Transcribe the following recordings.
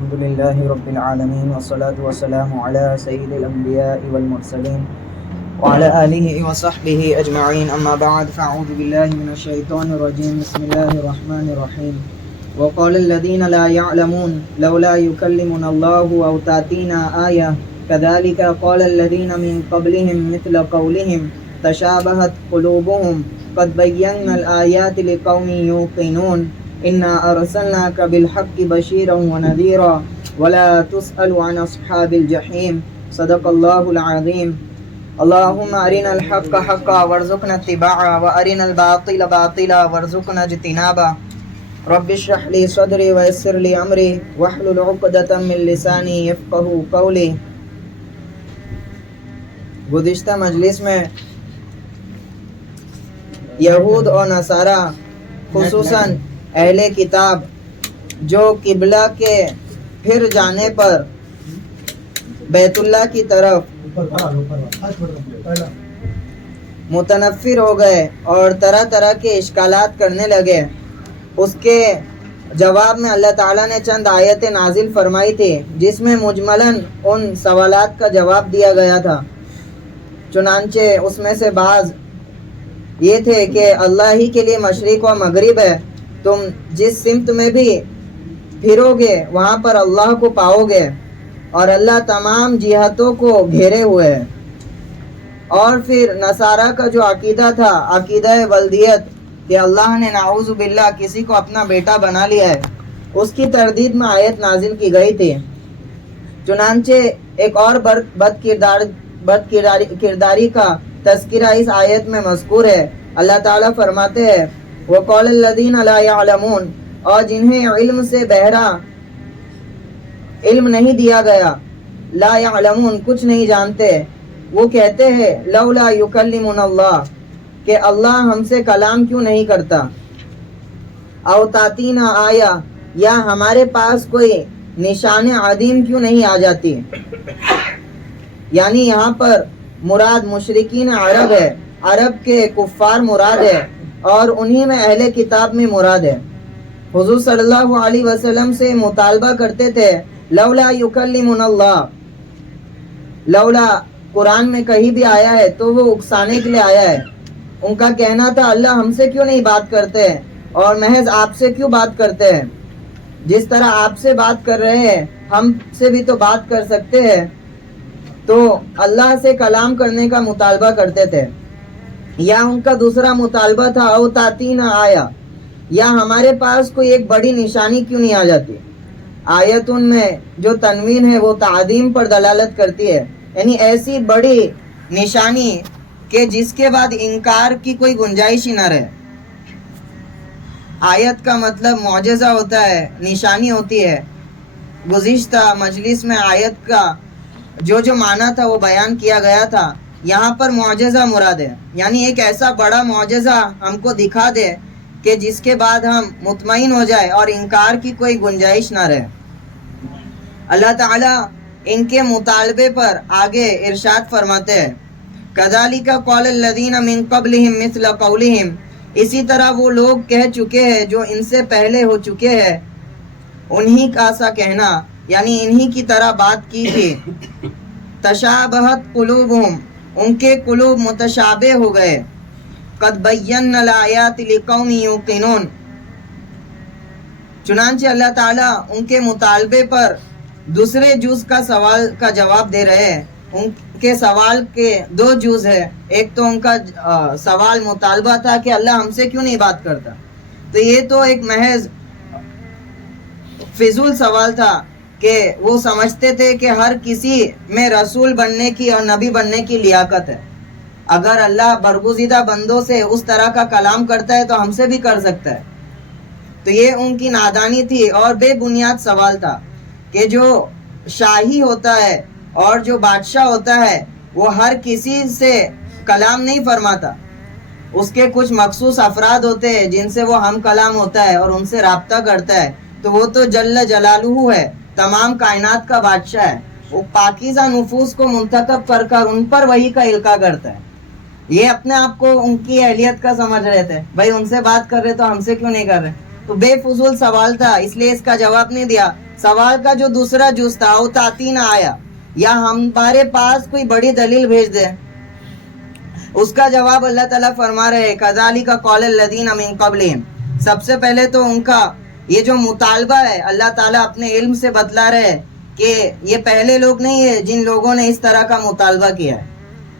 الحمد لله رب العالمين والصلاة والسلام على سيد الأنبياء والمرسلين وعلى آله وصحبه أجمعين أما بعد فأعوذ بالله من الشيطان الرجيم بسم الله الرحمن الرحيم وقال الذين لا يعلمون لولا يكلمنا الله أو تأتينا آية كذلك قال الذين من قبلهم مثل قولهم تشابهت قلوبهم قد بينا الآيات لقوم يوقنون إنا أرسلناك بالحق بشيرا ونذيرا ولا تسأل عن أصحاب الجحيم صدق الله العظيم اللهم أرنا الحق حقا وارزقنا اتباعه وأرنا الباطل باطلا وارزقنا اجتنابه رب اشرح لي صدري ويسر لي أمري واحلل عقدة من لساني يفقهوا قولي. گزشتہ مجلس میں یہود اور نصارہ خصوصاً اہل کتاب جو قبلہ کے پھر جانے پر بیت اللہ کی طرف متنفر ہو گئے اور طرح طرح کے اشکالات کرنے لگے، اس کے جواب میں اللہ تعالیٰ نے چند آیتیں نازل فرمائی تھی جس میں مجملاً ان سوالات کا جواب دیا گیا تھا. چنانچہ اس میں سے بعض یہ تھے کہ اللہ ہی کے لیے مشرق و مغرب ہے، تم جس سمت میں بھی پھرو گے وہاں پر اللہ کو پاؤ گے اور اللہ تمام جہتوں کو گھیرے ہوئے ہے. اور پھر نصارہ کا جو عقیدہ تھا، عقیدہ ولدیت، کہ اللہ نے نعوذ باللہ کسی کو اپنا بیٹا بنا لیا ہے، اس کی تردید میں آیت نازل کی گئی تھی. چنانچہ ایک اور بد کرداری کا تذکرہ اس آیت میں مذکور ہے. اللہ تعالیٰ فرماتے ہیں وَقَالَ الَّذِينَ لَا يَعْلَمُونَ، اور جنہیں علم سے بہرا علم نہیں دیا گیا، لا يعلمون کچھ نہیں جانتے، وہ کہتے ہیں لولا يكلمنا اللہ، کہ اللہ ہم سے کلام کیوں نہیں کرتا، او تاتینا آیا، یا ہمارے پاس کوئی نشان عظیم کیوں نہیں آ جاتی. یعنی یہاں پر مراد مشرکین عرب ہے، عرب کے کفار مراد ہے اور انہی میں اہل کتاب میں مراد ہے. حضور صلی اللہ علیہ وسلم سے مطالبہ کرتے تھے لولا یکلمنا اللہ. لولا قرآن میں کہیں بھی آیا ہے تو وہ اکسانے کے لیے آیا ہے. ان کا کہنا تھا اللہ ہم سے کیوں نہیں بات کرتے اور محض آپ سے کیوں بات کرتے ہیں، جس طرح آپ سے بات کر رہے ہیں ہم سے بھی تو بات کر سکتے ہیں. تو اللہ سے کلام کرنے کا مطالبہ کرتے تھے. یا ان کا دوسرا مطالبہ تھا او تاتینا آیا، یا ہمارے پاس کوئی ایک بڑی نشانی کیوں نہیں آ جاتی. آیتن میں جو تنوین ہے وہ تعظیم پر دلالت کرتی ہے، یعنی ایسی بڑی نشانی کہ جس کے بعد انکار کی کوئی گنجائش ہی نہ رہے. آیت کا مطلب معجزہ ہوتا ہے، نشانی ہوتی ہے. گزشتہ مجلس میں آیت کا جو معنی تھا وہ بیان کیا گیا تھا. یہاں پر معجزہ مراد ہے، یعنی ایک ایسا بڑا معجزہ ہم کو دکھا دے کہ جس کے بعد ہم مطمئن ہو جائے اور انکار کی کوئی گنجائش نہ رہے. اللہ تعالیٰ ان کے مطالبے پر آگے ارشاد فرماتے ہیں کذالک قال الذین من قبلہم مثل قولہم، اسی طرح وہ لوگ کہہ چکے ہیں جو ان سے پہلے ہو چکے ہیں انہی کا سا کہنا، یعنی انہی کی طرح بات کی تھی. تشابہت قلوبہم، ان کے قلوب متشابہ ہو گئے. قد بینا الآیات لقوم یوقنون، چنانچہ اللہ تعالیٰ ان کے مطالبے پر دوسرے جز کا سوال کا جواب دے رہے ہیں. ان کے سوال کے دو جز ہے. ایک تو ان کا سوال مطالبہ تھا کہ اللہ ہم سے کیوں نہیں بات کرتا، تو یہ تو ایک محض فضول سوال تھا کہ وہ سمجھتے تھے کہ ہر کسی میں رسول بننے کی اور نبی بننے کی لیاقت ہے. اگر اللہ برگزیدہ بندوں سے اس طرح کا کلام کرتا ہے تو ہم سے بھی کر سکتا ہے. تو یہ ان کی نادانی تھی اور بے بنیاد سوال تھا کہ جو شاہی ہوتا ہے اور جو بادشاہ ہوتا ہے وہ ہر کسی سے کلام نہیں فرماتا. اس کے کچھ مخصوص افراد ہوتے ہیں جن سے وہ ہم کلام ہوتا ہے اور ان سے رابطہ کرتا ہے. تو وہ تو جل جلالہ ہے، تمام کائنات کا بادشاہ ہے. وہ پاکیزہ نفوس کو منتخب کر کر ان پر وحی کا القاء کرتا ہے. یہ اپنے آپ کو ان کی اہلیت کا سمجھ رہے تھے، بھائی ان سے بات کر رہے تو ہم سے کیوں نہیں کر رہے. تو بے فضول سوال تھا، اس لیے اس کا جواب نہیں دیا. سوال کا جو دوسرا جز تھا او تاتینا آیا یا ہمارے پاس کوئی بڑی دلیل بھیج دے، اس کا جواب اللہ تعالیٰ فرما رہے کذالک قال الذین من قبلہم، سب سے پہلے تو ان کا یہ جو مطالبہ ہے اللہ تعالیٰ اپنے علم سے بتلا رہے کہ یہ پہلے لوگ نہیں ہے جن لوگوں نے اس طرح کا مطالبہ کیا ہے،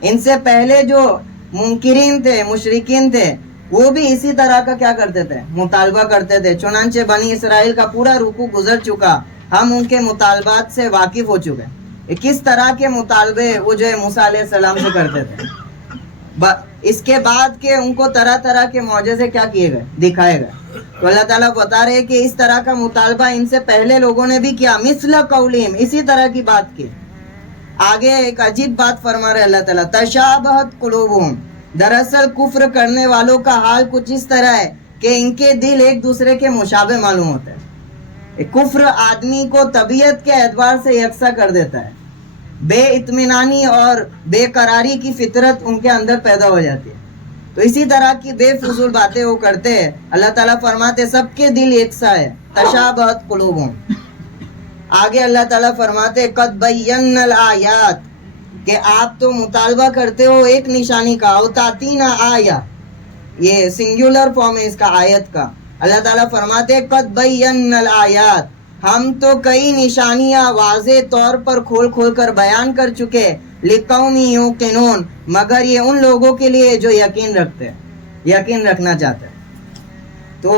ان سے پہلے جو منکرین تھے، مشرکین تھے، وہ بھی اسی طرح کا کیا کرتے تھے، مطالبہ کرتے تھے۔ چنانچہ بنی اسرائیل کا پورا رکوع گزر چکا، ہم ان کے مطالبات سے واقف ہو چکے، کس طرح کے مطالبے وہ جو ہے موسیٰ علیہ السلام سے کرتے تھے۔ اس کے بعد کہ ان کو طرح طرح کے معجزے کیا کیے گئے، دکھائے گئے، تو اللہ تعالیٰ بتا رہے کہ اس طرح کا مطالبہ ان سے پہلے لوگوں نے بھی کیا، مثل قولہم، اسی طرح کی بات کی۔ آگے ایک عجیب بات فرما رہے اللہ تعالیٰ تشابہت قلوبہم، دراصل کفر کرنے والوں کا حال کچھ اس طرح ہے کہ ان کے دل ایک دوسرے کے مشابہ معلوم ہوتے ہیں۔ کفر آدمی کو طبیعت کے اعتبار سے یکساں کر دیتا ہے، بے اطمینانی اور بے قراری کی فطرت ان کے اندر پیدا ہو جاتی ہے، تو اسی طرح کی بے فضول باتیں وہ کرتے ہیں۔ اللہ تعالیٰ فرماتے سب کے دل یکساں ہے، تشابہت قلوبہم۔ آگے اللہ تعالیٰ فرماتے قد بینا الآیات، کہ آپ تو مطالبہ کرتے ہو ایک نشانی کا، او تاتینا آیا، یہ سنگولر فارم ہے اس کا آیت کا۔ اللہ تعالیٰ فرماتے قد بینا الآیات، ہم تو کئی نشانیاں واضح طور پر کھول کھول کر بیان کر چکے، لقوم یوقنون، مگر یہ ان لوگوں کے لیے جو یقین رکھتے ہیں، یقین رکھنا چاہتے ہیں۔ تو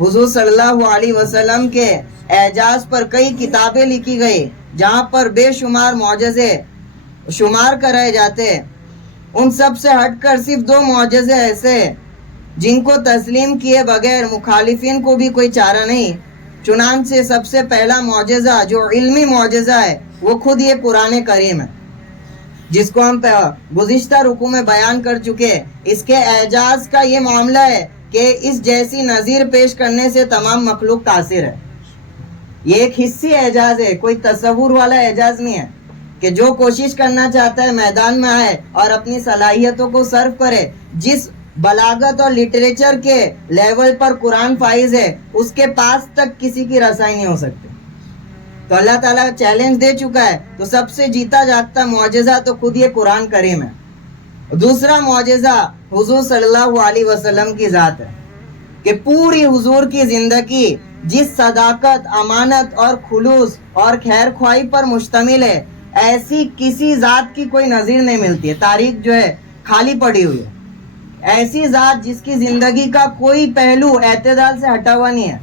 حضور صلی اللہ علیہ وسلم کے اعجاز پر کئی کتابیں لکھی گئی جہاں پر بے شمار معجزے شمار کرائے جاتے، ان سب سے ہٹ کر صرف 2 معجزے ایسے جن کو تسلیم کیے بغیر مخالفین کو بھی کوئی چارہ نہیں۔ چنانچہ سب سے پہلا معجزہ جو علمی معجزہ ہے وہ خود یہ قرآن کریم ہے، جس کو ہم گزشتہ رکوع میں بیان کر چکے۔ اس کے اعجاز کا یہ معاملہ ہے کہ اس جیسی نظیر پیش کرنے سے تمام مخلوق تاثر ہے۔ یہ ایک حصی اعجاز ہے، کوئی تصور والا اعجاز نہیں ہے کہ جو کوشش کرنا چاہتا ہے میدان میں آئے اور اپنی صلاحیتوں کو صرف کرے۔ جس بلاغت اور لٹریچر کے لیول پر قرآن فائز ہے اس کے پاس تک کسی کی رسائی نہیں ہو سکتی، تو اللہ تعالیٰ چیلنج دے چکا ہے، تو سب سے جیتا جاگتا معجزہ تو خود یہ قرآن کریم ہے۔ دوسرا معجزہ حضور صلی اللہ علیہ وسلم کی ذات ہے کہ پوری حضور کی زندگی جس صداقت، امانت اور خلوص اور خیر خواہی پر مشتمل ہے، ایسی کسی ذات کی کوئی نظیر نہیں ملتی ہے۔ تاریخ جو ہے خالی پڑی ہوئی ہے، ایسی ذات جس کی زندگی کا کوئی پہلو اعتدال سے ہٹا ہوا نہیں ہے،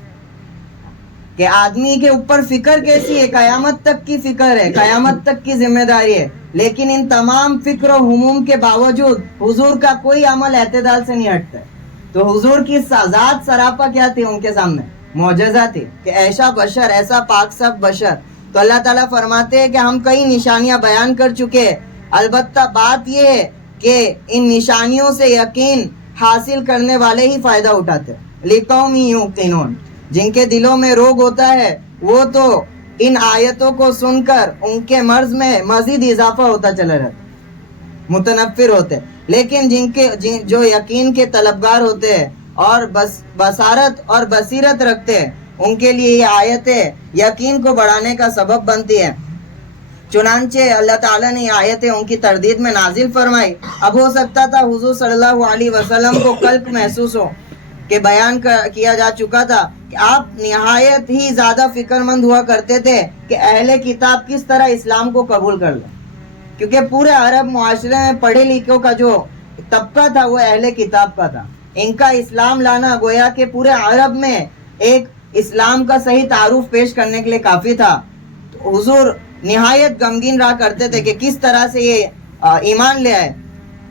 کہ آدمی کے اوپر فکر کیسی ہے، قیامت تک کی فکر ہے، قیامت تک کی ذمہ داری ہے، لیکن ان تمام فکر و ہموم کے باوجود حضور کا کوئی عمل اعتدال سے نہیں ہٹتا ہے۔ تو حضور کی ذات سراپا کیا تھی ان کے سامنے، معجزہ تھی کہ ایسا بشر، ایسا پاک صاف بشر۔ تو اللہ تعالیٰ فرماتے ہیں کہ ہم کئی نشانیاں بیان کر چکے، البتہ بات یہ ہے کہ ان نشانیوں سے یقین حاصل کرنے والے ہی فائدہ اٹھاتے ہیں۔ لقوم یوقنون، جن کے دلوں میں روگ ہوتا ہے وہ تو ان آیتوں کو سن کر ان کے مرض میں مزید اضافہ ہوتا چلا رہتا، متنفر ہوتے، لیکن جو یقین کے طلبگار ہوتے ہیں اور بصارت اور بصیرت رکھتے ہیں، ان کے لیے یہ آیتیں یقین کو بڑھانے کا سبب بنتی ہیں۔ چنانچہ اللہ تعالیٰ نے یہ آیتیں ان کی تردید میں نازل فرمائی۔ اب ہو سکتا تھا حضور صلی اللہ علیہ وسلم کو قلق محسوس ہو کہ بیان کیا جا چکا تھا کہ آپ نہایت ہی زیادہ فکر مند ہوا کرتے تھے کہ اہل کتاب کس طرح اسلام کو قبول کر لیں، کیونکہ پورے عرب معاشرے میں پڑھے لکھوں کا جو طبقہ تھا وہ اہل کتاب کا تھا۔ ان کا اسلام لانا گویا کہ پورے عرب میں ایک اسلام کا صحیح تعارف پیش کرنے کے لیے کافی تھا۔ تو حضور نہایت غمگین رہا کرتے تھے کہ کس طرح سے یہ ایمان لے آئے۔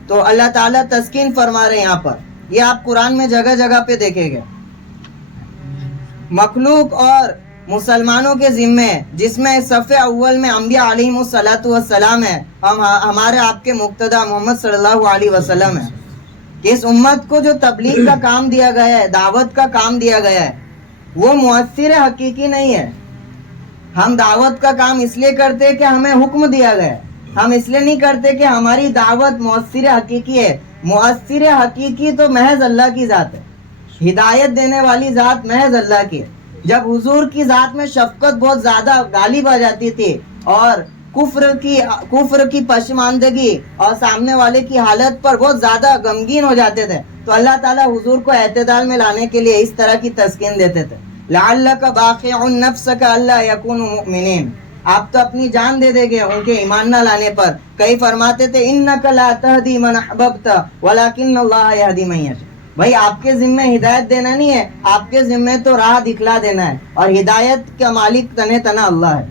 تو اللہ تعالیٰ تسکین فرما رہے ہیں یہاں پر، یہ آپ قرآن میں جگہ جگہ پہ دیکھیں گے۔ مخلوق اور مسلمانوں کے ذمے، جس میں صف اول میں انبیاء علیہم الصلاۃ والسلام ہے، ہمارے آپ کے مقتدی محمد صلی اللہ علیہ وسلم ہے، کہ اس امت کو جو تبلیغ کا کام دیا گیا ہے، دعوت کا کام دیا گیا ہے، وہ مؤثر حقیقی نہیں ہے۔ ہم دعوت کا کام اس لیے کرتے کہ ہمیں حکم دیا گیا ہے، ہم اس لیے نہیں کرتے کہ ہماری دعوت مؤثر حقیقی ہے۔ مؤثر حقیقی تو محض اللہ کی ذات ہے، ہدایت دینے والی ذات محض اللہ کی ہے۔ جب حضور کی ذات میں شفقت بہت زیادہ غالب آ جاتی تھی اور کفر کی پشماندگی اور سامنے والے کی حالت پر بہت زیادہ غمگین ہو جاتے تھے تو اللہ تعالیٰ حضور کو اعتدال میں لانے کے لیے اس طرح کی تسکین دیتے تھے. لعلک باخع نفسک الا یکونوا مؤمنین، آپ تو اپنی جان دے دیں گے ان کے ایمان نہ لانے پر. کئی فرماتے تھے انک لا تہدی من احببت ولکن اللہ یہدی من یشاء. بھائی آپ کے ذمہ ہدایت دینا نہیں ہے، آپ کے ذمہ تو راہ دکھلا دینا ہے، اور ہدایت کا مالک تنے تنا اللہ ہے.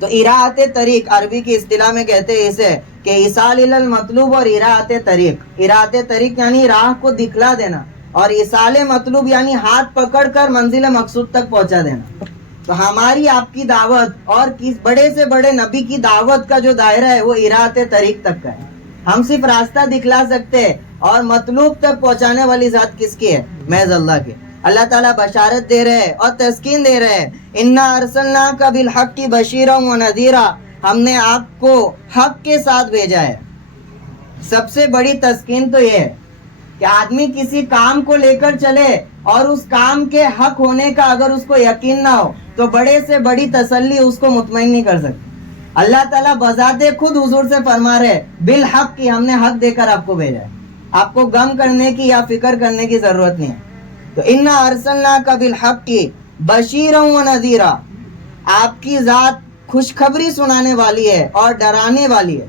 تو اراعت طریق عربی کی اصطلاح میں کہتے ہیں اسے کہ ایصال الی المطلوب اور اراعت طریق. اراعت طریق یعنی راہ کو دکھلا دینا، اور ایصال مطلوب یعنی ہاتھ پکڑ کر منزل مقصود تک پہنچا دینا. تو ہماری آپ کی دعوت اور کس بڑے سے بڑے نبی کی دعوت کا جو دائرہ ہے وہ اراعت طریق تک کا ہے. ہم صرف راستہ دکھلا سکتے ہیں اور مطلوب تک پہنچانے والی ذات کس کی ہے؟ محض اللہ کی. اللہ تعالیٰ بشارت دے رہے اور تسکین دے رہے. انا ارسلناک بالحق بشیرا ونذیرا، ہم نے آپ کو حق کے ساتھ بھیجا ہے. سب سے بڑی تسکین تو یہ ہے کہ آدمی کسی کام کو لے کر چلے اور اس کام کے حق ہونے کا اگر اس کو یقین نہ ہو تو بڑے سے بڑی تسلی اس کو مطمئن نہیں کر سکتی. اللہ تعالیٰ بذات خود حضور سے فرما رہے بالحق کی، ہم نے حق دے کر آپ کو بھیجا ہے، آپ کو غم کرنے کی یا فکر کرنے کی ضرورت نہیں ہے. تو انا ارسلناک بالحق بشیرا ونذیرا، آپ کی ذات خوشخبری سنانے والی ہے اور ڈرانے والی ہے.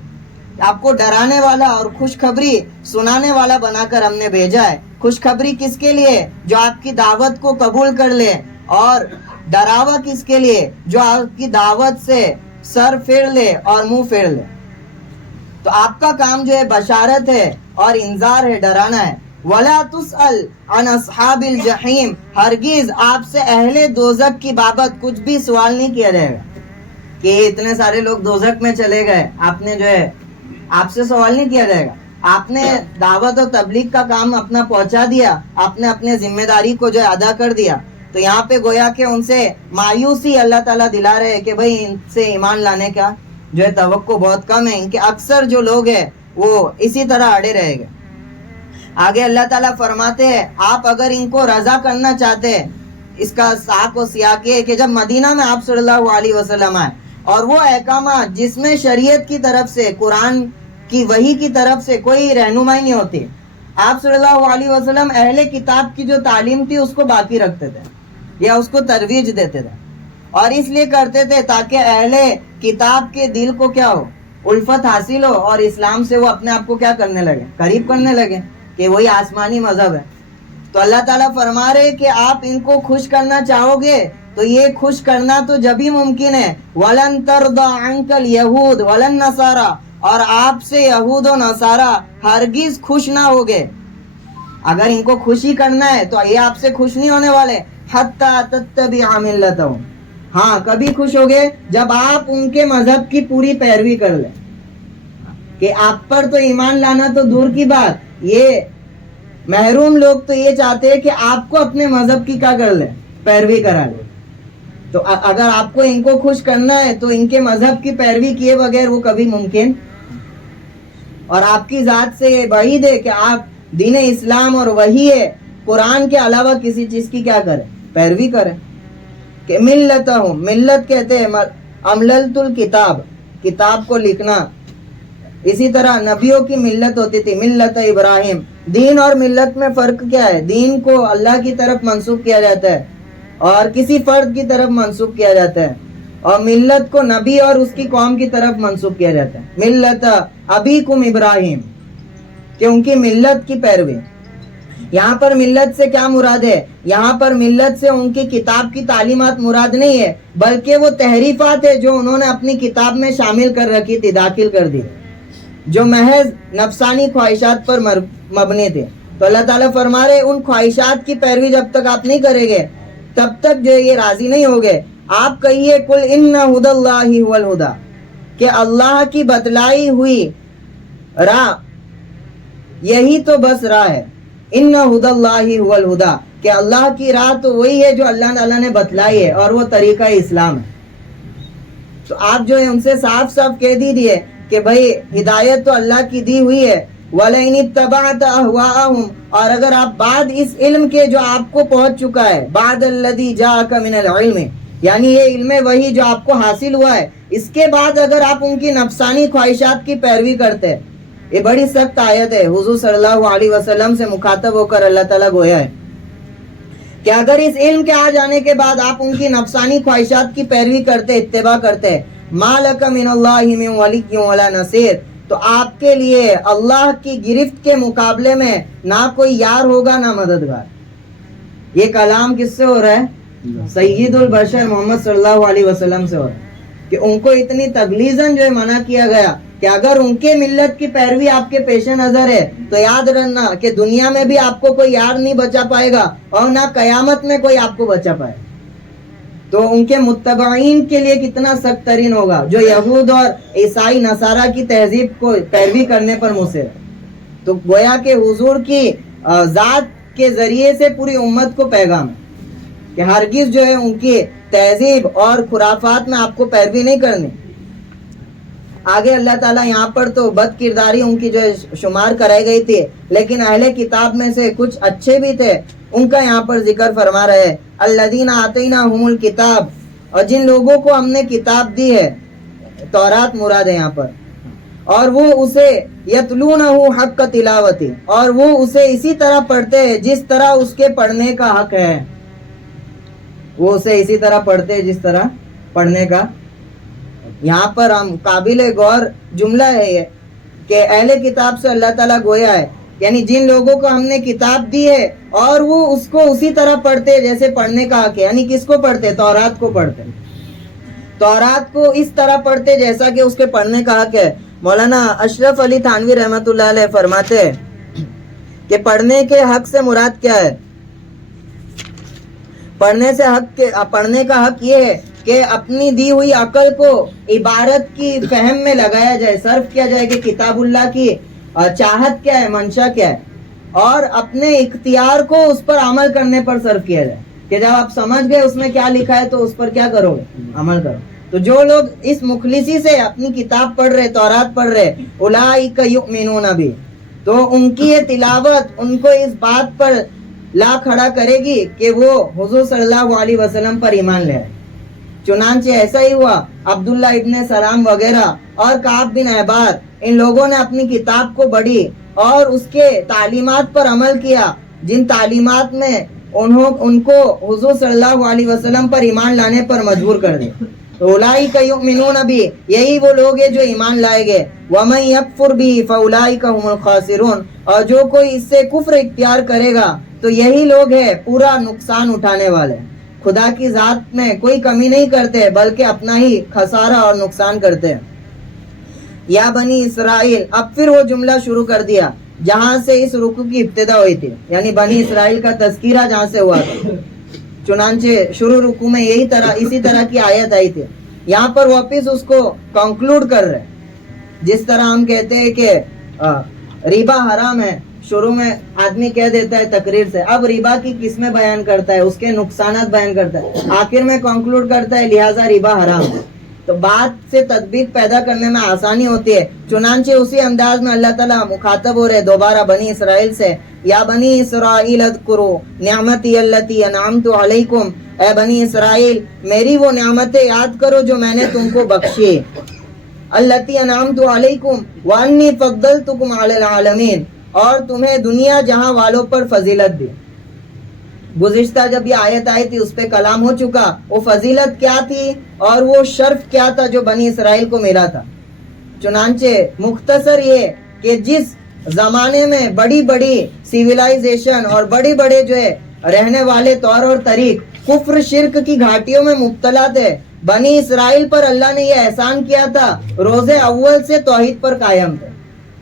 آپ کو ڈرانے والا اور خوشخبری سنانے والا بنا کر ہم نے بھیجا ہے. خوشخبری کس کے لیے؟ جو آپ کی دعوت کو قبول کر لے، اور ڈراوا کس کے لیے؟ جو آپ کی دعوت سے سر پھیر لے اور منہ پھیر لے. تو آپ کا کام جو ہے بشارت ہے اور انذار ہے، ڈرانا ہے. وَلَا تُسْأَلْ عَنْ أَصْحَابِ الْجَحِيمِ، ہرگز آپ سے اہل دوزخ کی بابت کچھ بھی سوال نہیں کیا جائے گا کہ اتنے سارے لوگ دوزخ میں چلے گئے، آپ نے جو ہے آپ سے سوال نہیں کیا جائے گا. آپ نے دعوت و تبلیغ کا کام اپنا پہنچا دیا، آپ نے اپنے ذمہ داری کو جو ہے ادا کر دیا. تو یہاں پہ گویا کہ ان سے مایوسی اللہ تعالیٰ دلا رہے کہ بھائی ان سے ایمان لانے کا جو ہے توقع بہت کم ہے، ان کے اکثر جو لوگ ہیں وہ اسی طرح اڑے رہے گا. آگے اللہ تعالیٰ فرماتے ہیں آپ اگر ان کو رضا کرنا چاہتے ہیں، اس کا ساق و سیاق یہ کہ جب مدینہ میں آپ صلی اللہ علیہ وسلم آئے اور وہ احکامات جس میں شریعت کی طرف سے، قرآن کی وحی کی طرف سے کوئی رہنمائی نہیں ہوتی، آپ صلی اللہ علیہ وسلم اہل کتاب کی جو تعلیم تھی اس کو باقی رکھتے تھے یا اس کو ترویج دیتے تھے. اور اس لیے کرتے تھے تاکہ اہل کتاب کے دل کو کیا ہو، الفت حاصل ہو، اور اسلام سے وہ اپنے آپ کو کیا کرنے لگے، قریب کرنے لگے کہ وہی آسمانی مذہب ہے. تو اللہ تعالیٰ فرما رہے کہ آپ ان کو خوش کرنا چاہو گے تو یہ خوش کرنا تو جب ہی ممکن ہے. وَلَن تَرْضَ عَنْكَ الْيَهُودُ وَلَا النَّصَارَى، اور آپ سے یہود و نصارہ ہرگز خوش نہ ہوگے. اگر ان کو خوشی کرنا ہے تو یہ آپ سے خوش نہیں ہونے والے. حَتَّى تَتَّبِعَ مِلَّتَهُمْ، ہاں کبھی خوش ہوگے جب آپ ان کے مذہب کی پوری پیروی کر لیں. کہ آپ پر تو ایمان لانا تو دور کی بات، یہ محروم لوگ تو یہ چاہتے ہیں کہ آپ کو اپنے مذہب کی کیا کر لیں، پیروی کرا لیں. تو اگر آپ کو ان کو خوش کرنا ہے تو ان کے مذہب کی پیروی کیے بغیر وہ کبھی ممکن. اور آپ کی ذات سے یہ بعید ہے کہ آپ دین اسلام اور وحی ہے قرآن کے علاوہ کسی چیز کی کیا کریں، پیروی کریں. کہ ملتہم، ملت کہتے ہیں امللت الکتاب، کتاب کو لکھنا. اسی طرح نبیوں کی ملت ہوتی تھی، ملت ابراہیم. دین اور ملت میں فرق کیا ہے؟ دین کو اللہ کی طرف منسوب کیا جاتا ہے اور کسی فرد کی طرف منسوب کیا جاتا ہے، اور ملت کو نبی اور اس کی قوم کی طرف منسوب کیا جاتا ہے. ملت ابیکم ابراہیم، کہ ان کی ملت کی پیروی. یہاں پر ملت سے کیا مراد ہے؟ یہاں پر ملت سے ان کی کتاب کی تعلیمات مراد نہیں ہے، بلکہ وہ تحریفات ہے جو انہوں نے اپنی کتاب میں شامل کر رکھی تھی، داخل کر دی، جو محض نفسانی خواہشات پر مبنی تھے. تو اللہ تعالیٰ فرما رہے ان خواہشات کی پیروی جب تک آپ نہیں کریں گے تب تک جو یہ راضی نہیں ہوگے. آپ کہیے قل ان ھدی اللہ ھو الھدی، کہ اللہ کی بتلائی ہوئی راہ یہی تو بس راہ ہے. ان ھدی اللہ ھو الھدی، کہ اللہ کی راہ تو وہی ہے جو اللہ تعالیٰ نے بتلائی ہے، اور وہ طریقہ اسلام ہے. تو آپ جو ہے ان سے صاف صاف کہہ دیجیے کہ بھائی ہدایت تو اللہ کی دی ہوئی ہے، وَلَئِنِ اتَّبَعْتَ أَهْوَاءَهُمْ، اور اگر آپ بعد اس علم کے جو آپ کو پہنچ چکا ہے، بعد الذی جاءک من العلم، یعنی یہ علم وہی جو آپ کو حاصل ہوا ہے، اس کے بعد اگر آپ ان کی نفسانی خواہشات کی پیروی کرتے، یہ بڑی سخت آیت ہے، حضور صلی اللہ علیہ وسلم سے مخاطب ہو کر اللہ تعالیٰ گویا ہے کہ اگر اس علم کے آ جانے کے بعد آپ ان کی نفسانی خواہشات کی پیروی کرتے، اتباع کرتے، مَا لَكَ مِنَ اللَّهِ مِن وَلِيٍّ وَلَا نَصِيرٍ، تو آپ کے لیے اللہ کی گرفت کے مقابلے میں نہ کوئی یار ہوگا نہ مددگار۔ یہ کلام کس سے ہو رہا ہے؟ سید البشر محمد صلی اللہ علیہ وسلم سے ہو رہا ہے کہ ان کو اتنی تغلیظاً جو ہے منع کیا گیا کہ اگر ان کے ملت کی پیروی آپ کے پیش نظر ہے تو یاد رکھنا کہ دنیا میں بھی آپ کو کوئی یار نہیں بچا پائے گا اور نہ قیامت میں کوئی آپ کو بچا پائے گا۔ تو ان کے متبعین کے لیے کتنا سخت ترین ہوگا جو یہود اور عیسائی نصارہ کی تہذیب کو پیروی کرنے پر مصر ہے۔ تو گویا کہ حضور کی ذات کے ذریعے سے پوری امت کو پیغام ہے کہ ہرگز جو ہے ان کی تہذیب اور خرافات میں آپ کو پیروی نہیں کرنی۔ آگے اللہ تعالیٰ یہاں پر تو بد کرداری ان کی جو شمار کرائی گئی تھی، لیکن اہل کتاب میں سے کچھ اچھے بھی تھے، ان کا یہاں پر ذکر فرما رہے ہیں۔ الذین آتیناہم الکتاب، اور جن لوگوں کو ہم نے کتاب دی ہے، تورات مراد ہے یہاں پر، اور وہ اسے یتلونہ حق تلاوتی، اور وہ اسے اسی طرح پڑھتے ہیں جس طرح اس کے پڑھنے کا حق ہے۔ وہ اسے اسی طرح پڑھتے ہیں جس طرح پڑھنے کا۔ یہاں پر ہم قابل غور جملہ ہے یہ کہ اہل کتاب سے اللہ تعالیٰ گویا ہے، یعنی جن لوگوں کو ہم نے کتاب دی ہے اور وہ اس کو اسی طرح پڑھتے جیسے پڑھنے کا حق ہے۔ یعنی کس کو پڑھتے؟ تورات کو پڑھتے، تورات کو اس طرح پڑھتے جیسا کہ اس کے پڑھنے کا حق ہے۔ مولانا اشرف علی تھانوی رحمۃ اللہ علیہ فرماتے ہیں کہ پڑھنے کے حق سے مراد کیا ہے؟ پڑھنے کا حق یہ ہے کہ اپنی دی ہوئی عقل کو عبارت کی فہم میں لگایا جائے، صرف کیا جائے کہ کتاب اللہ کی چاہت کیا ہے، منشا کیا ہے، اور اپنے اختیار کو اس پر عمل کرنے پر صرف کیا جائے کہ جب آپ سمجھ گئے اس میں کیا لکھا ہے تو اس پر کیا کرو گے؟ عمل کرو۔ تو جو لوگ اس مخلصی سے اپنی کتاب پڑھ رہے، تورات پڑھ رہے، اولئک یؤمنون بہ، تو ان کی یہ تلاوت ان کو اس بات پر لا کھڑا کرے گی کہ وہ حضور صلی اللہ علیہ وسلم پر ایمان لے آئے۔ چنانچہ ایسا ہی ہوا، عبداللہ ابن سلام وغیرہ اور کعب بن احبار، ان لوگوں نے اپنی کتاب کو پڑھی اور اس کے تعلیمات پر عمل کیا، جن تعلیمات میں ان کو حضور صلی اللہ علیہ وسلم پر ایمان لانے پر مجبور کر دیا۔ اولئک یؤمنون بہ، یہی وہ لوگ ہیں جو ایمان لائے گے۔ ومن یکفر بہ فاولئک هم الخاسرون، اور جو کوئی اس سے کفر اختیار کرے گا تو یہی لوگ ہیں پورا نقصان اٹھانے والے۔ خدا کی ذات میں کوئی کمی نہیں کرتے بلکہ اپنا ہی خسارہ اور نقصان کرتے ہیں۔ یا بنی اسرائیل، اب پھر وہ جملہ شروع کر دیا جہاں سے اس رکوع کی ابتدا ہوئی تھی، یعنی بنی اسرائیل کا تذکرہ جہاں سے ہوا تھا۔ چنانچہ شروع رکوع میں اسی طرح کی آیت آئی تھی، یہاں پر واپس اس کو کنکلوڈ کر رہے۔ جس طرح ہم کہتے ہیں کہ ربا حرام ہے، شروع میں آدمی کہہ دیتا ہے تقریر سے، اب ربا کی قسمیں بیان کرتا ہے، اس کے نقصانات بیان کرتا ہے، آخر میں کنکلوڈ کرتا ہے لہٰذا ربا حرام ہے۔ تو بات سے تطبیق پیدا کرنے میں آسانی ہوتی ہے، چنانچہ اسی انداز میں اللہ تعالیٰ مخاطب ہو رہے دوبارہ بنی اسرائیل سے، یا بنی اسرائیل اذکروا نعمتی التی انعمت علیکم، اے بنی اسرائیل میری وہ نعمتیں یاد کرو جو میں نے تم کو بخشی، التی انعمت علیکم وانی فضلتکم علی العالمین، اور تمہیں دنیا جہاں والوں پر فضیلت دی۔ گزشتہ جب یہ آیت آئی تھی اس پہ کلام ہو چکا، وہ فضیلت کیا تھی اور وہ شرف کیا تھا جو بنی اسرائیل کو ملا تھا۔ چنانچہ مختصر یہ کہ جس زمانے میں بڑی بڑی سیولائزیشن اور بڑے بڑے جو ہے رہنے والے طور اور طریق کفر شرک کی گھاٹیوں میں مبتلا تھے، بنی اسرائیل پر اللہ نے یہ احسان کیا تھا، روزے اول سے توحید پر قائم تھے۔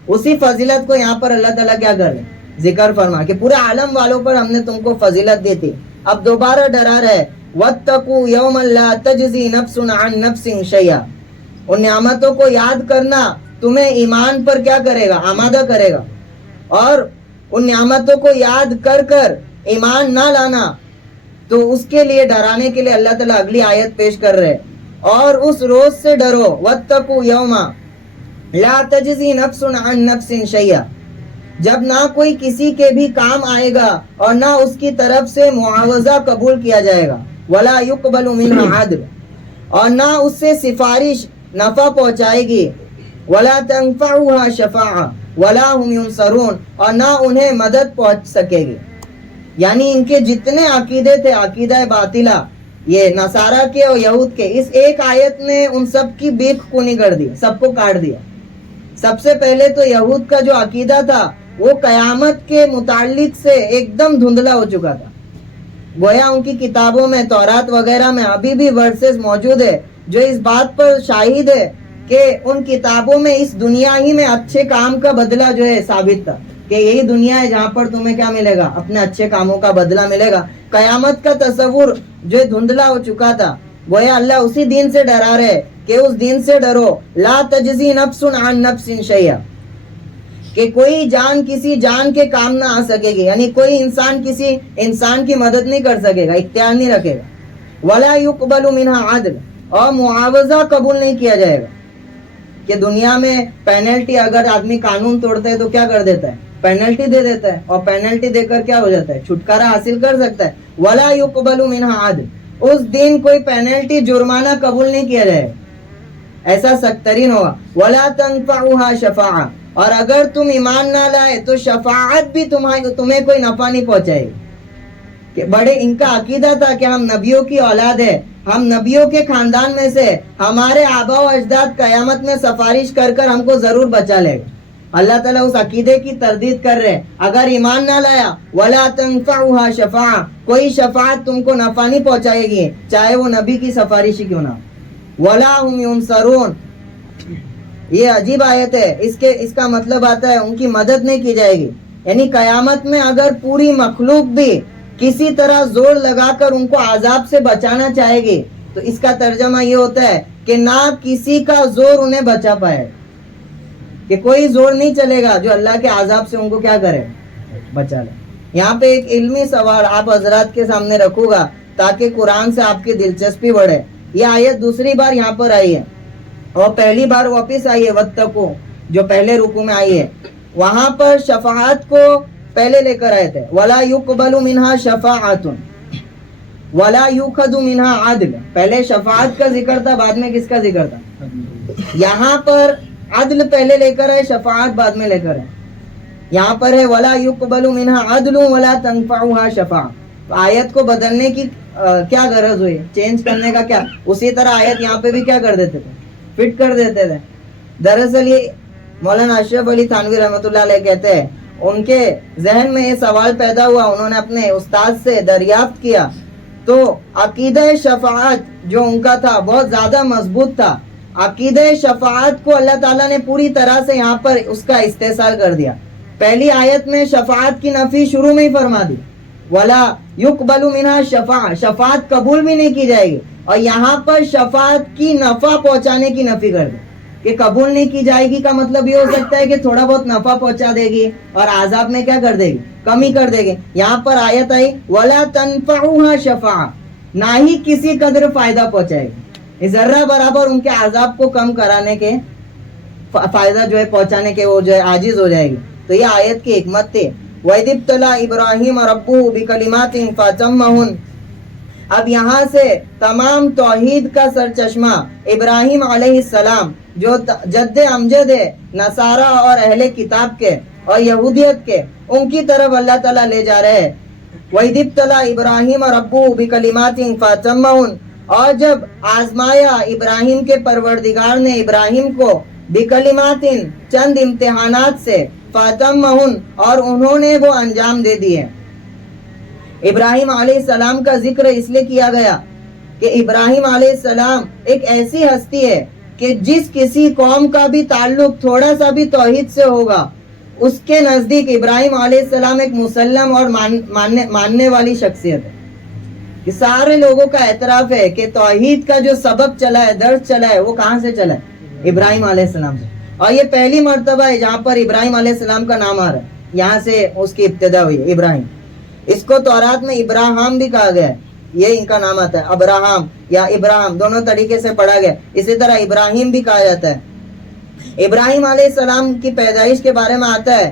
اسی فضیلت کو یہاں پر اللہ تعالیٰ کیا کر رہے ہیں؟ ذکر فرما کہ پورے عالم والوں پر ہم نے تم کو فضیلت دی تھی۔ اب دوبارہ ڈرا رہے، وَاتَّقُوا يَوْمًا لَا تَجْزِي نَفْسٌ عَن نَفْسٍ شَيْئًا، ان نعمتوں کو یاد کرنا تمہیں ایمان پر کیا کرے گا؟ آمادہ کرے گا، اور ان نعمتوں کو یاد کر کر ایمان نہ لانا تو اس کے لیے ڈرانے کے لیے اللہ تعالیٰ اگلی آیت پیش کر رہے، اور اس روز سے ڈرو، وَاتَّقُوا يَوْمًا لا تجزی نفس عن نفس شیئا، جب نہ کوئی کسی کے بھی کام آئے گا اور نہ اس کی طرف سے معاوضہ قبول کیا جائے گا. ولا يقبل منها عدل, اور نہ اس سے سفارش نفع پہنچائے گی. ولا تنفعها شفاعہ ولا هم ينصرون, اور نہ انہیں مدد پہنچ سکے گی. یعنی ان کے جتنے عقیدے تھے, عقیدہ باطلہ, یہ نصارہ کے اور یہود کے, اس ایک آیت نے ان سب کی بیک کونی کر دی, سب کو کاٹ دیا. سب سے پہلے تو یہود کا جو عقیدہ تھا وہ قیامت کے متعلق سے ایک دم دھندلا ہو چکا تھا. گویا ان کی کتابوں میں, تورات وغیرہ میں ابھی بھی ورسز موجود ہے جو اس بات پر شاہد ہے کہ ان کتابوں میں اس دنیا ہی میں اچھے کام کا بدلہ جو ہے ثابت تھا, کہ یہی دنیا ہے جہاں پر تمہیں کیا ملے گا, اپنے اچھے کاموں کا بدلہ ملے گا. قیامت کا تصور جو دھندلا ہو چکا تھا, گویا اللہ اسی دین سے ڈرا رہے کہ اس دین سے ڈرو. لا تجزی نفس عن نفس شیئا, کہ کوئی جان کسی جان کے کام نہ آ سکے گی, یعنی کوئی انسان کسی انسان کی مدد نہیں کر سکے گا, اختیار نہیں رکھے گا. ولا يقبل منها عدل, اور معاوضہ قبول نہیں کیا جائے گا. کہ دنیا میں پینلٹی, اگر آدمی قانون توڑتا ہے تو کیا کر دیتا ہے, پینلٹی دے دیتا ہے, اور پینلٹی دے کر کیا ہو جاتا ہے, چھٹکارا حاصل کر سکتا ہے. ولا يقبل منها عدل, اس دن کوئی پینلٹی جرمانہ قبول نہیں کیا جائے, ایسا سخت ترین ہوگا. ولا تنفعها شفاعہ, اور اگر تم ایمان نہ لائے تو شفاعت بھی تمہیں کوئی نفع نہیں پہنچائے گی. کہ بڑے ان کا عقیدہ تھا کہ ہم نبیوں کی اولاد ہے, ہم نبیوں کے خاندان میں سے, ہمارے آبا و اجداد قیامت میں سفارش کر کر ہم کو ضرور بچا لے گا. اللہ تعالیٰ اس عقیدے کی تردید کر رہے, اگر ایمان نہ لایا ولا تنفعها شفاعہ, کوئی شفاعت تم کو نفع نہیں پہنچائے گی, چاہے وہ نبی کی سفارش ہی کیوں نہ. ولا هم ينصرون, یہ عجیب آیت ہے. اس کا مطلب آتا ہے ان کی مدد نہیں کی جائے گی. یعنی قیامت میں اگر پوری مخلوق بھی کسی طرح زور لگا کر ان کو عذاب سے بچانا چاہے گی تو اس کا ترجمہ یہ ہوتا ہے کہ نہ کسی کا زور انہیں بچا پائے, کہ کوئی زور نہیں چلے گا جو اللہ کے عذاب سے ان کو کیا کرے, بچا لے. یہاں پہ ایک علمی سوال آپ حضرات کے سامنے رکھوں گا تاکہ قرآن سے آپ کی دلچسپی بڑھے. یہ آیت دوسری بار یہاں پر آئی ہے, اور پہلی بار واپس آئی ہے وَاتَّقُوا, جو پہلے رکوع میں آئی ہے. وہاں پر شفاعت کو پہلے لے کر آئے تھے, وَلَا يُقْبَلُ مِنْهَا شَفَاعَةٌ وَلَا يُؤْخَذُ مِنْهَا عَدْلٌ. پہلے شفاعت کا ذکر تھا, بعد میں کس کا ذکر تھا؟ یہاں پر عدل پہلے لے کر آئے, شفاعت بعد میں لے کر آئے. یہاں پر ہے وَلَا يُقْبَلُ مِنْهَا عَدْلٌ وَلَا تَنفَعُهَا شَفَاعَةٌ. آیت کو بدلنے کی کیا غرض ہوئی, چینج کرنے کا کیا؟ اسی طرح آیت یہاں پہ بھی کیا کر دیتے تھے, فٹ کر دیتے تھے. دراصل یہ مولانا اشرف علی تھانوی رحمۃ اللہ علیہ کہتے ہیں, ان کے ذہن میں یہ سوال پیدا ہوا, انہوں نے اپنے استاد سے دریافت کیا تو عقیدہ شفاعت جو ان کا تھا بہت زیادہ مضبوط تھا. عقیدہ شفاعت کو اللہ تعالیٰ نے پوری طرح سے یہاں پر اس کا استحصال کر دیا. پہلی آیت میں شفاعت کی نفی شروع میں ہی فرما دی, ولا يقبل منها شفاعہ, شفاعت قبول بھی نہیں کی جائے گی, اور یہاں پر شفاعت کی نفع پہنچانے کی نفی کر دی, کہ قبول نہیں کی جائے گی کا مطلب یہ ہو سکتا ہے کہ تھوڑا بہت نفع پہنچا دے گی اور عذاب میں کیا کر دے گی, کمی کر دے گی. یہاں پر آیت آئی ولا تنفعها شفاعہ, نہ ہی کسی قدر فائدہ پہنچائے گی, ذرہ برابر ان کے عذاب کو کم کرانے کے, فائدہ جو ہے پہنچانے کے وہ جو ہے عاجز ہو جائے گی. تو یہ آیت کی حکمت تھی. وَإِذِ ابْتَلَىٰ إِبْرَاهِيمَ رَبُّهُ بِكَلِمَاتٍ فَأَتَمَّهُنَّ. اب یہاں سے تمام توحید کا سرچشمہ ابراہیم علیہ السلام جو جد امجد ہے نصارہ اور اہل کتاب کے اور یہودیت کے, ان کی طرف اللہ تعالیٰ لے جا رہے ہیں. وَإِذِ ابْتَلَىٰ إِبْرَاهِيمَ رَبُّهُ بِكَلِمَاتٍ فَأَتَمَّهُنَّ, اور جب آزمایا ابراہیم کے پروردگار نے ابراہیم کو بِكَلِمَاتٍ, چند امتحانات سے, فَأَتَمَّهُنَّ, اور انہوں نے وہ انجام دے دیے. ابراہیم علیہ السلام کا ذکر اس لیے کیا گیا کہ ابراہیم علیہ السلام ایک ایسی ہستی ہے کہ جس کسی قوم کا بھی تعلق تھوڑا سا بھی توحید سے ہوگا, اس کے نزدیک ابراہیم علیہ السلام ایک مسلم اور ماننے والی شخصیت ہے. کہ سارے لوگوں کا اعتراف ہے کہ توحید کا جو سبق چلا ہے, درس چلا ہے, وہ کہاں سے چلا ہے, ابراہیم علیہ السلام سے. اور یہ پہلی مرتبہ ہے جہاں پر ابراہیم علیہ السلام کا نام آ رہا ہے, یہاں سے اس کی ابتدا ہوئی ہے, ابراہیم. اس کو تورات میں ابراہام بھی کہا گیا ہے, یہ ان کا نام آتا ہے, ابراہام یا ابراہم, دونوں طریقے سے پڑھا گیا. اسی طرح ابراہیم بھی کہا جاتا ہے. ابراہیم علیہ السلام کی پیدائش کے بارے میں آتا ہے,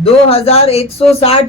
2160